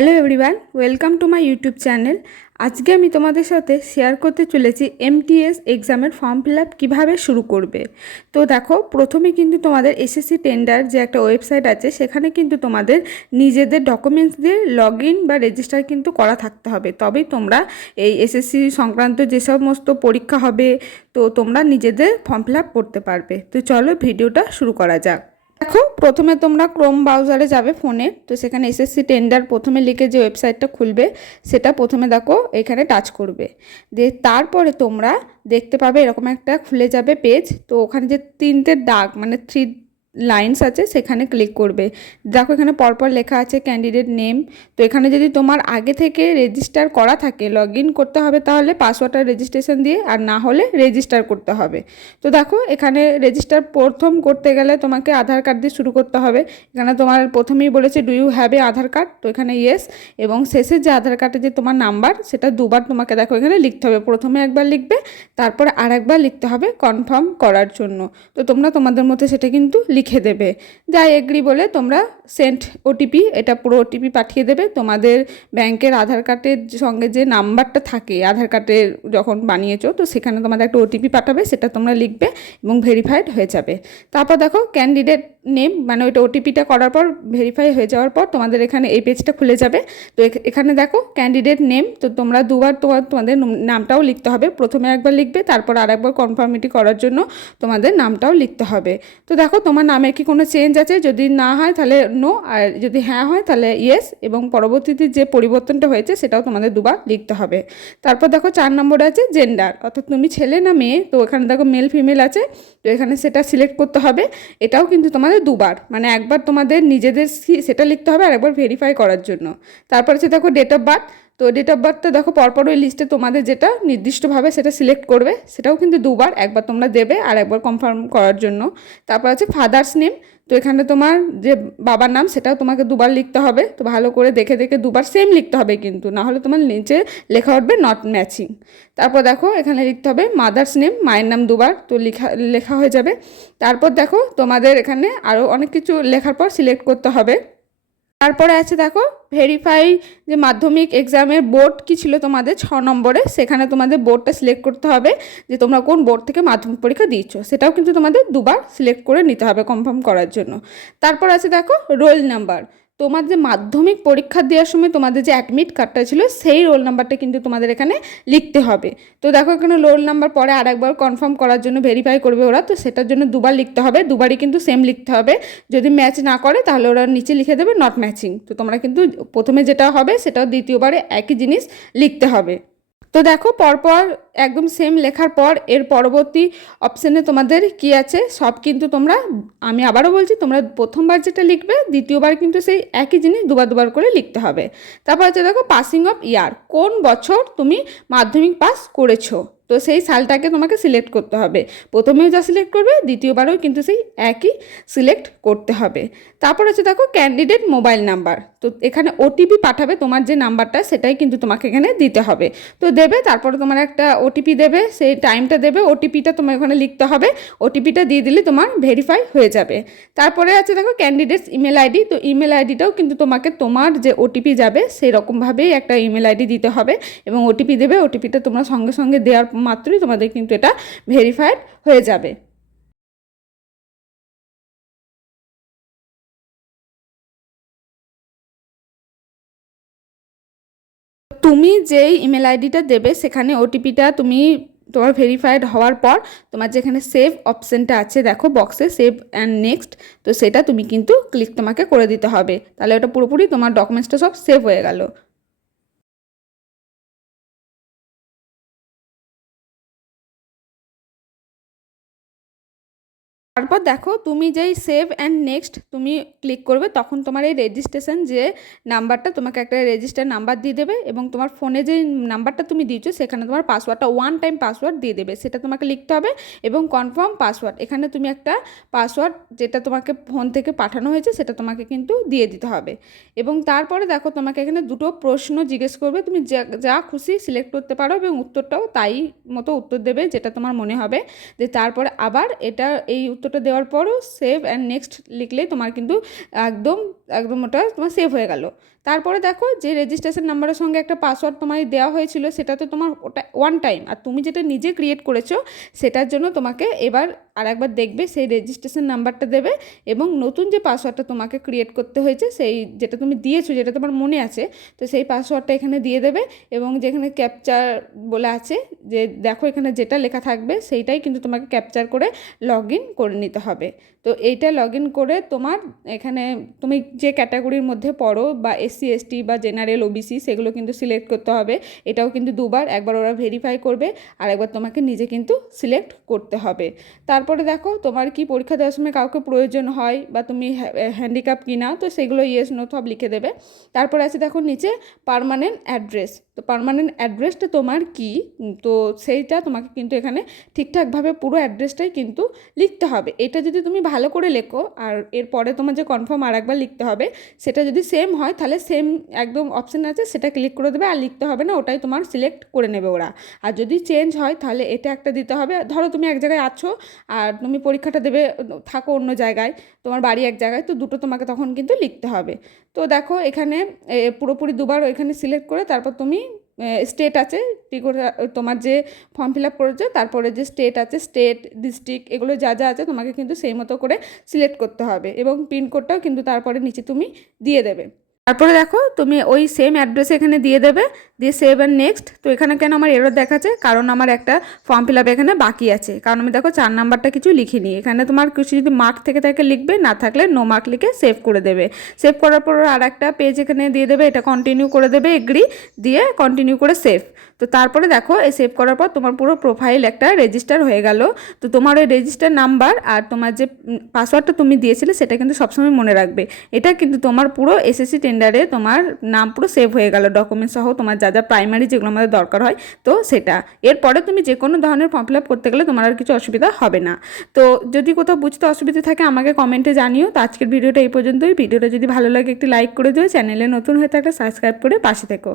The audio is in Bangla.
Hello everyone welcome to my YouTube channel আজকে আমি তোমাদের সাথে শেয়ার করতে চলেছি এমটিএস এক্সামের ফর্ম ফিল আপ কীভাবে শুরু করবে। তো দেখো, প্রথমে কিন্তু তোমাদের এসএসসি টেন্ডার যে একটা ওয়েবসাইট আছে, সেখানে কিন্তু তোমাদের নিজেদের ডকুমেন্টস দিয়ে লগ ইন বা রেজিস্টার কিন্তু করা থাকতে হবে। তবেই তোমরা এই এসএসসি সংক্রান্ত যে সমস্ত পরীক্ষা হবে, তো তোমরা নিজেদের ফর্ম ফিল আপ করতে পারবে। তো চলো ভিডিওটা শুরু করা যাক। দেখো, প্রথমে তোমরা ক্রোম ব্রাউজারে যাবে ফোনে, তো সেখানে এসএসসি টেন্ডার প্রথমে লিখে যে ওয়েবসাইটটা খুলবে, সেটা প্রথমে দেখো এখানে টাচ করবে। দিয়ে তারপরে তোমরা দেখতে পাবে এরকম একটা খুলে যাবে পেজ তো ওখানে যে তিনটে দাগ মানে থ্রি লাইনস আছে, সেখানে ক্লিক করবে। দেখো এখানে পরপর লেখা আছে ক্যান্ডিডেট নেম তো এখানে যদি তোমার আগে থেকে রেজিস্টার করা থাকে লগ করতে হবে, তাহলে পাসওয়ার্ডটা রেজিস্ট্রেশন দিয়ে, আর না হলে রেজিস্টার করতে হবে। তো দেখো এখানে রেজিস্টার প্রথম করতে গেলে তোমাকে আধার কার্ড দিয়ে শুরু করতে হবে। এখানে তোমার প্রথমেই বলেছে do you have a Aadhaar card তো এখানে ইয়েস এবং শেষের যে আধার কার্ডে যে তোমার নাম্বার সেটা দুবার তোমাকে দেখো এখানে লিখতে হবে। প্রথমে একবার লিখবে, তারপরে আর একবার লিখতে হবে কনফার্ম করার জন্য। তো তোমরা তোমাদের মধ্যে সেটা কিন্তু লিখে দেবে। যা এগ্রি বলে তোমরা সেন্ট ওটিপি এটা পুরো ওটিপি পাঠিয়ে দেবে। তোমাদের ব্যাংকের আধার কার্ডের সঙ্গে যে নাম্বারটা থাকে, আধার কার্ডের যখন বানিয়েছো, তো সেখানে তোমাদের একটা ওটিপি পাঠাবে, সেটা তোমরা লিখবে এবং ভেরিফাইড হয়ে যাবে। তারপর দেখো ক্যান্ডিডেট নেম মানে ওইটা ওটিপিটা করার পর ভেরিফাই হয়ে যাওয়ার পর, তোমাদের এখানে এই পেজটা খুলে যাবে। তো এখ- এখানে দেখো ক্যান্ডিডেট নেম তো তোমরা দুবার তোমার তোমাদের নামটাও লিখতে হবে। প্রথমে একবার লিখবে, তারপর আর একবার কনফার্মিটি করার জন্য তোমাদের নামটাও লিখতে হবে। তো দেখো, তোমার নামের কি কোনো চেঞ্জ আছে? যদি না হয়, তাহলে নো আর যদি হ্যাঁ হয়, তাহলে ইয়েস এবং পরবর্তীতে যে পরিবর্তনটা হয়েছে, সেটাও তোমাদের দুবার লিখতে হবে। তারপর দেখো, চার নম্বরে আছে জেন্ডার অর্থাৎ তুমি ছেলে না মেয়ে, তো এখানে দেখো মেল ফিমেল আছে, তো এখানে সেটা সিলেক্ট করতে হবে। এটাও কিন্তু তোমাদের দুবার। মানে একবার তোমাদের নিজেদের সেটা লিখতে হবে আর একবার ভেরিফাই করার জন্য। তারপরে হচ্ছে দেখো ডেট অফ বার্থ তো ডেট অফ বার্থটা দেখো পরপর ওই লিস্টে তোমাদের যেটা নির্দিষ্টভাবে সেটা সিলেক্ট করবে, সেটাও কিন্তু দুবার, একবার তোমরা দেবে আর একবার কনফার্ম করার জন্য। তারপর আছে ফাদার্স নেম তো এখানে তোমার যে বাবার নাম সেটাও তোমাকে দুবার লিখতে হবে। তো ভালো করে দেখে দেখে দুবার সেম লিখতে হবে কিন্তু না হলে তোমার নিচে লেখা উঠবে নট ম্যাচিং তারপর দেখো এখানে লিখতে হবে মাদার্স নেম মায়ের নাম দুবার, তো লেখা লেখা হয়ে যাবে। তারপর দেখো তোমাদের এখানে আরও অনেক কিছু লেখার পর সিলেক্ট করতে হবে। তারপরে আছে দেখো ভেরিফাই যে মাধ্যমিক এক্সামের বোর্ড কি ছিল তোমাদের? ছ নম্বরে। সেখানে তোমাদের বোর্ডটা সিলেক্ট করতে হবে যে তোমরা কোন বোর্ড থেকে মাধ্যমিক পরীক্ষা দিয়েছ। সেটাও কিন্তু তোমাদের দুবার সিলেক্ট করে নিতে হবে কনফার্ম করার জন্য। তারপর আছে দেখো রোল নাম্বার তোমার যে মাধ্যমিক পরীক্ষা দেওয়ার সময় তোমাদের যে অ্যাডমিট কার্ডটা ছিল, সেই রোল নাম্বারটা কিন্তু তোমাদের এখানে লিখতে হবে। তো দেখো এখানে রোল নাম্বার পরে আরেকবার কনফার্ম করার জন্য ভেরিফাই করবে ওরা, তো সেটার জন্য দুবার লিখতে হবে, দুবারই কিন্তু সেম লিখতে হবে। যদি ম্যাচ না করে, তাহলে ওরা নিচে লিখে দেবে নট ম্যাচিং তো তোমরা কিন্তু প্রথমে যেটা হবে, সেটাও দ্বিতীয়বারে একই জিনিস লিখতে হবে। তো দেখো, পরপর একদম সেম লেখার পর এর পরবর্তী অপশানে তোমাদের কি আছে? সব কিন্তু তোমরা, আমি আবারও বলছি, তোমরা প্রথমবার যেটা লিখবে, দ্বিতীয়বার কিন্তু সেই একই জিনিস দুবার দুবার করে লিখতে হবে। তারপর হচ্ছে দেখো পাসিং অফ ইয়ার কোন বছর তুমি মাধ্যমিক পাস করেছ? তো সেই সালটাকে তোমাকে সিলেক্ট করতে হবে। প্রথমেও যা সিলেক্ট করবে, দ্বিতীয়বারও কিন্তু সেই একই সিলেক্ট করতে হবে। তারপর হচ্ছে দেখো ক্যান্ডিডেট মোবাইল নাম্বার তো এখানে ওটিপি পাঠাবে, তোমার যে নাম্বারটা সেটাই কিন্তু তোমাকে এখানে দিতে হবে। তো দেবে, তারপরে তোমার একটা ওটিপি দেবে, সেই টাইমটা দেবে ওটিপিটা তোমার ওখানে লিখতে হবে। ওটিপিটা দিয়ে দিলে তোমার ভেরিফাই হয়ে যাবে। তারপরে আছে দেখো ক্যান্ডিডেটস ইমেল আইডি তো ইমেল আইডিটাও কিন্তু তোমাকে তোমার যে ওটিপি যাবে সেই রকমভাবেই একটা ইমেল আইডি দিতে হবে। এবং ওটিপি দেবে ওটিপিটা তোমরা সঙ্গে সঙ্গে দেওয়ার মাত্রই তোমাদের কিন্তু এটা ভেরিফাইড হয়ে যাবে। তুমি যেই ইমেল আইডিটা দেবে, সেখানে ওটিপিটা তুমি তোমার ভেরিফাইড হওয়ার পর তোমার যেখানে সেভ অপশানটা আছে, দেখো বক্সে সেভ অ্যান্ড নেক্সট তো সেটা তুমি কিন্তু ক্লিক তোমাকে করে দিতে হবে। তাহলে ওটা পুরোপুরি তোমার ডকুমেন্টসটা সব সেভ হয়ে গেল। তারপর দেখো তুমি যেই সেভ অ্যান্ড নেক্সট তুমি ক্লিক করবে, তখন তোমার এই রেজিস্ট্রেশন যে নাম্বারটা তোমাকে একটা রেজিস্টার নাম্বার দিয়ে দেবে এবং তোমার ফোনে যে নাম্বারটা তুমি দিয়েছ, সেখানে তোমার পাসওয়ার্ডটা ওয়ান টাইম পাসওয়ার্ড দিয়ে দেবে। সেটা তোমাকে লিখতে হবে এবং কনফার্ম পাসওয়ার্ড এখানে তুমি একটা পাসওয়ার্ড যেটা তোমাকে ফোন থেকে পাঠানো হয়েছে, সেটা তোমাকে কিন্তু দিয়ে দিতে হবে। এবং তারপরে দেখো তোমাকে এখানে দুটো প্রশ্ন জিজ্ঞেস করবে, তুমি যা যা খুশি সিলেক্ট করতে পারো এবং উত্তরটাও তাই মতো উত্তর দেবে, যেটা তোমার মনে হবে। যে তারপরে আবার এটা, এই উত্তরটা দেওয়ার পরও সেভ অ্যান্ড নেক্সট লিখলেই তোমার কিন্তু একদম একদম ওটা তোমার সেভ হয়ে গেল। তারপরে দেখো যে রেজিস্ট্রেশন নাম্বারের সঙ্গে একটা পাসওয়ার্ড তোমায় দেওয়া হয়েছিল, সেটা তো তোমার ওটা ওয়ান টাইম আর তুমি যেটা নিজে ক্রিয়েট করেছ, সেটার জন্য তোমাকে এবার আর একবার দেখবে, সেই রেজিস্ট্রেশন নাম্বারটা দেবে এবং নতুন যে পাসওয়ার্ডটা তোমাকে ক্রিয়েট করতে হয়েছে, সেই যেটা তুমি দিয়েছ, যেটা তোমার মনে আছে, তো সেই পাসওয়ার্ডটা এখানে দিয়ে দেবে এবং যেখানে ক্যাপচার বলে আছে, যে দেখো এখানে যেটা লেখা থাকবে, সেইটাই কিন্তু তোমাকে ক্যাপচার করে লগ ইন করে নিতে হবে। তো এইটা লগ ইন করে তোমার এখানে তুমি যে ক্যাটাগরির মধ্যে পড়ো বা এসসি, এসটি বা জেনারেল, ওবিসি সেগুলো কিন্তু সিলেক্ট করতে হবে। এটাও কিন্তু দুবার, একবার ওরা ভেরিফাই করবে আর একবার তোমাকে নিজে কিন্তু সিলেক্ট করতে হবে। তারপরে দেখো, তোমার কি পরীক্ষা দেওয়ার সময় কাউকে প্রয়োজন হয় বা তুমি হ্যান্ডিক্যাপ কিনা, তো সেগুলো ইয়েস নো সব লিখে দেবে। তারপরে আছে দেখো নিচে পারমানেন্ট অ্যাড্রেস তো পারমানেন্ট অ্যাড্রেসটা তোমার কি? তো সেইটা তোমাকে কিন্তু এখানে ঠিকঠাকভাবে পুরো অ্যাড্রেসটাই কিন্তু লিখতে হবে। এটা যদি তুমি ভালো করে লেখো, আর এরপরে তোমার যে কনফার্ম আর একবার লিখতে হবে, সেটা যদি সেম হয়, তাহলে সেম একদম অপশান আছে, সেটা ক্লিক করে দেবে আর লিখতে হবে না, ওটাই তোমার সিলেক্ট করে নেবে ওরা। আর যদি চেঞ্জ হয়, তাহলে এটা একটা দিতে হবে। ধরো তুমি এক জায়গায় আছো, আর তুমি পরীক্ষাটা দেবে, থাকো অন্য জায়গায়, তোমার বাড়ি এক জায়গায়, তো দুটো তোমাকে তখন কিন্তু লিখতে হবে। তো দেখো এখানে পুরোপুরি দুবার এখানে সিলেক্ট করে তারপর তুমি স্টেট আছে। ত্রিপুরা, তোমার যে ফর্ম ফিল আপ করেছ, তারপরে যে স্টেট আছে স্টেট ডিস্ট্রিক্ট এগুলো যা যা আছে, তোমাকে কিন্তু সেই মতো করে সিলেক্ট করতে হবে এবং পিনকোডটাও কিন্তু তারপরে নিচে তুমি দিয়ে দেবে। তারপরে দেখো, তুমি ওই সেম অ্যাড্রেসে এখানে দিয়ে দেবে। দিয়ে সেভ অ্যান্ড নেক্সট তো এখানে কেন আমার এরর দেখাচ্ছে? কারণ আমার একটা ফর্ম ফিল আপ এখানে বাকি আছে। কারণ আমি দেখো চার নাম্বারটা কিছু লিখিনি। এখানে তোমার কিছু যদি মার্ক থেকে থাকে লিখবে, না থাকলে নো মার্ক লিখে সেভ করে দেবে। সেভ করার পর আর একটা পেজ এখানে দিয়ে দেবে, এটা কন্টিনিউ করে দেবে এগ্রি দিয়ে কন্টিনিউ করে সেভ তো তারপরে দেখো, এই সেভ করার পর তোমার পুরো প্রোফাইল একটা রেজিস্টার হয়ে গেল। তো তোমার ওই রেজিস্টার নাম্বার আর তোমার যে পাসওয়ার্ডটা তুমি দিয়েছিলে, সেটা কিন্তু সবসময় মনে রাখবে। এটা কিন্তু তোমার পুরো এসএসসি টেন্ডারে তোমার নাম পুরো সেভ হয়ে গেল। ডকুমেন্ট সহ তোমার যা প্রাইমারি যেগুলো আমাদের দরকার হয়, তো সেটা। এরপরে তুমি যে কোনো ধরনের ফর্ম ফিল আপ করতে গেলে তোমার আর কিছু অসুবিধা হবে না। তো যদি কোথাও বুঝতে অসুবিধা থাকে আমাকে কমেন্টে জানিও। তো আজকের ভিডিওটা এই পর্যন্তই। ভিডিওটা যদি ভালো লাগে একটি লাইক করে দিও। চ্যানেলে নতুন হয়ে থাকলে সাবস্ক্রাইব করে পাশে থেকো।